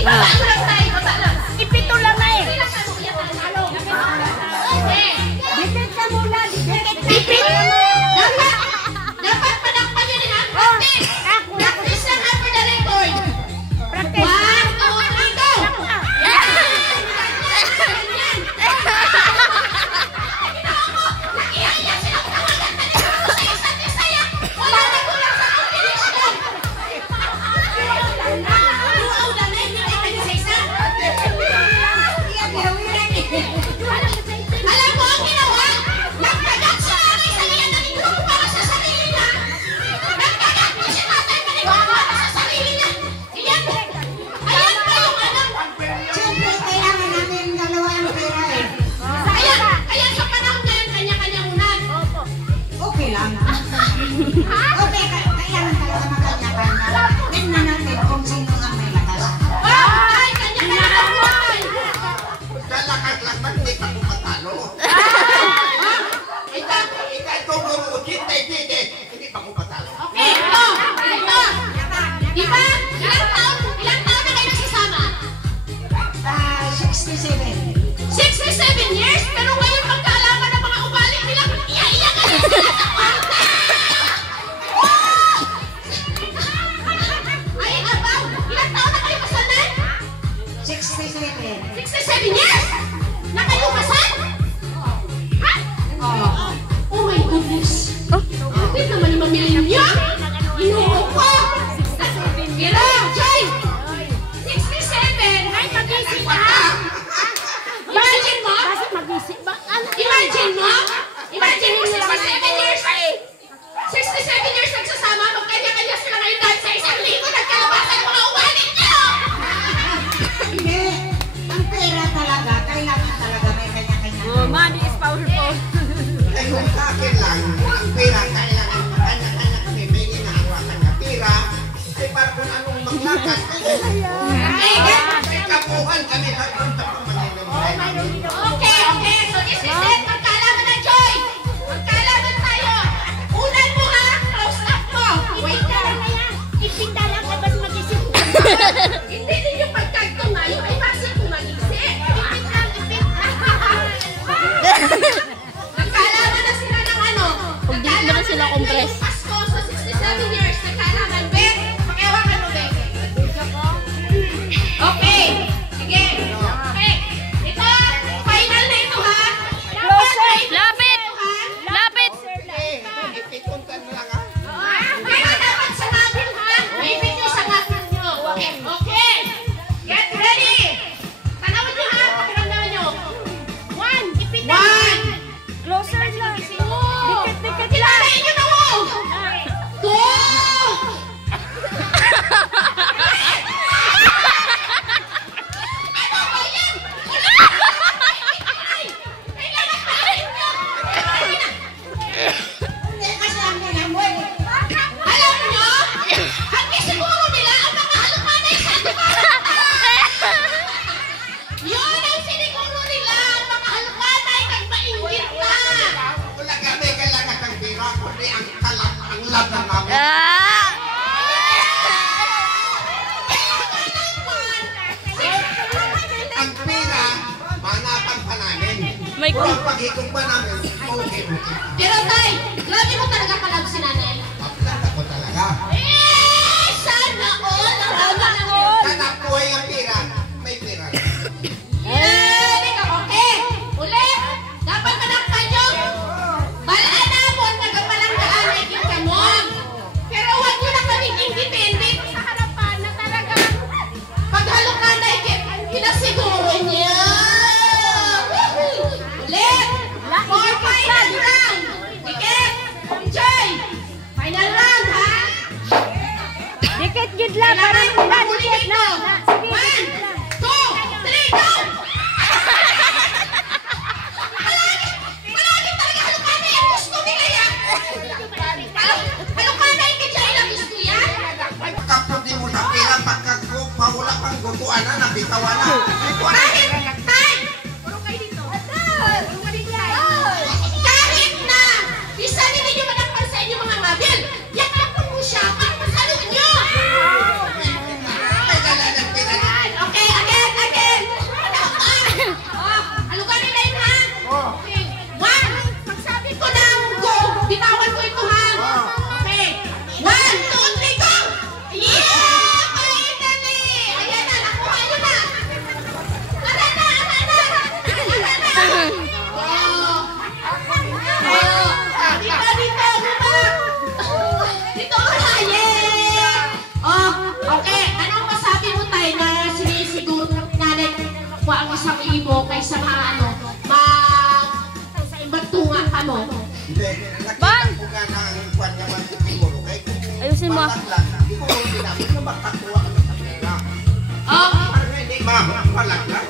Ibaba lang tayo, ibaba lang. Ipito lang na eh. Dikit ka muna, dikit. Ipit! Dapat panakpan nyo rin ang practice. Practice lang ha for the record. 1, 2, 3, go! Nakihiya silang tawagan na nila sa isa't isa yan. Wala na kulang sa kombinasyon. Luaw na na, hindi kayo sa isa. Alam mo ang ginawa? Nagkagat siya ang isa niya na niloko para sa sarili niya. Nagkagat niya si tatay na niloko para sa sarili niya. Ayan po yung ano. Siyempre, kailangan namin dalawa ang pera eh. Kaya sa panahon ngayon, kanya-kanya muna. Okay lang. Okay, kailangan talaga makanya-kanya. Tignan natin kung sino ang may lakas. Ay, kanya-kanya muna. Kalakas lang man, hindi pa ko matalo. Ito guru, hindi pa ko matalo. Okay, ito. Diba? Ilang taon na kayo nagsasama? 67. 67 years? Pero ngayon magkaalaman ng mga ugali nila, iya-iyakan na sila sa kwarta! Ay, abaw! Ilang taon na kayo kasal na? 67. 67 years? Na kayo kasal? Ha? Oh my goodness! Bakit naman yung mamili niya? Inuho ko! Pero, Joy! 67! Ay, magising ka! Imagine mo? Bakit magising ba? Imagine mo? Imagine mo 67 years ay 67 years nagsasama, magkanya-kanya sila ngayon dahil sa isang linggo nagkalabasan ng mga ugali niyo! Hindi. Ang pera talaga, kailangan talaga may kanya-kanya. Oh, money is powerful. Ay kung sa akin lang, ang pera, kailangan kanya-kanya kami may inahawakan na pera, ay para kung anong maglakas, may kapuhan kami sa punta pa Manila. Okay, so this is it. Magkaalaman na, Joy! Magkaalaman tayo! Unan mo ha, close up mo! Wait ka lang na yan! Ipinta lang ka ba't magising? Hindi din yung pagkagto ngayon, ay bakit kung magising? Ipit lang, ipit! Nagkaalaman na sila ng ano? Kung di mo na sila compress. Pasko, so 67 years, nagkaalaman. Ben, pakiawakan mo, Ben. Okay, sige. Okay, ito, final na ito ha. Closer. Lapit! Ha? Lapit! Ipituntan lang ha. Pero dapat sa natin ha. Ipit nyo sa natin nyo. Okay, get ready. Tanawin nyo ha, pakiramdaman nyo. 1, ipit na. 1, Closer lang. Dikit lang. Kilalain nyo na mo. 2, Hindi kasi ang ninamoy. alam nyo, hindi siguro nila ang mga halumanay sa yun ang siniguro nila, ang mga halumanay kag mainggit na. Wala kami kailangan ng pera, kundi ang kalat, ang laban namin. Ang pera, manapan pa namin. May Pero ang paghigong pa namin, okay. Pero tay, grabe mo talaga kalab si nanay. Maplata ko talaga. Sana all, naraman ako. Hanap buhay ang pera, may pera. Okay, ulit, dapat manakpan nyo. Balaan na mo, nagapalanggaan ay kinkamon. Pero huwag nyo na kaming independent sa harapan na talagang paghalukan na kinasiguro niya. Ulit, for final round. Dikit, Joy, final round ha. Dikit gid lang. Kailangan Parang mahuli dikit dito. na. 1, 2, 3, go! Palagi talaga halukanay ang gusto nila yan. Halukanay ka dyan ang gusto yan. Kapag di mo sa pera, pagkagrupa, wala pang gutuan na, nabitawan na. Kahit, tay! Kahit na isa din ninyo manakpan sa inyo mga ngabil, yakapon mo siya para masalo nyo. May dala ng pera. Hindi, Ban! nakita ko nga na ang kwan naman siguro. Kaya kung Ayusin mo. malaglag na, siguro hindi namin na magkakuha kami sa pera. Oh, Parang hindi, ma'am, malaglag.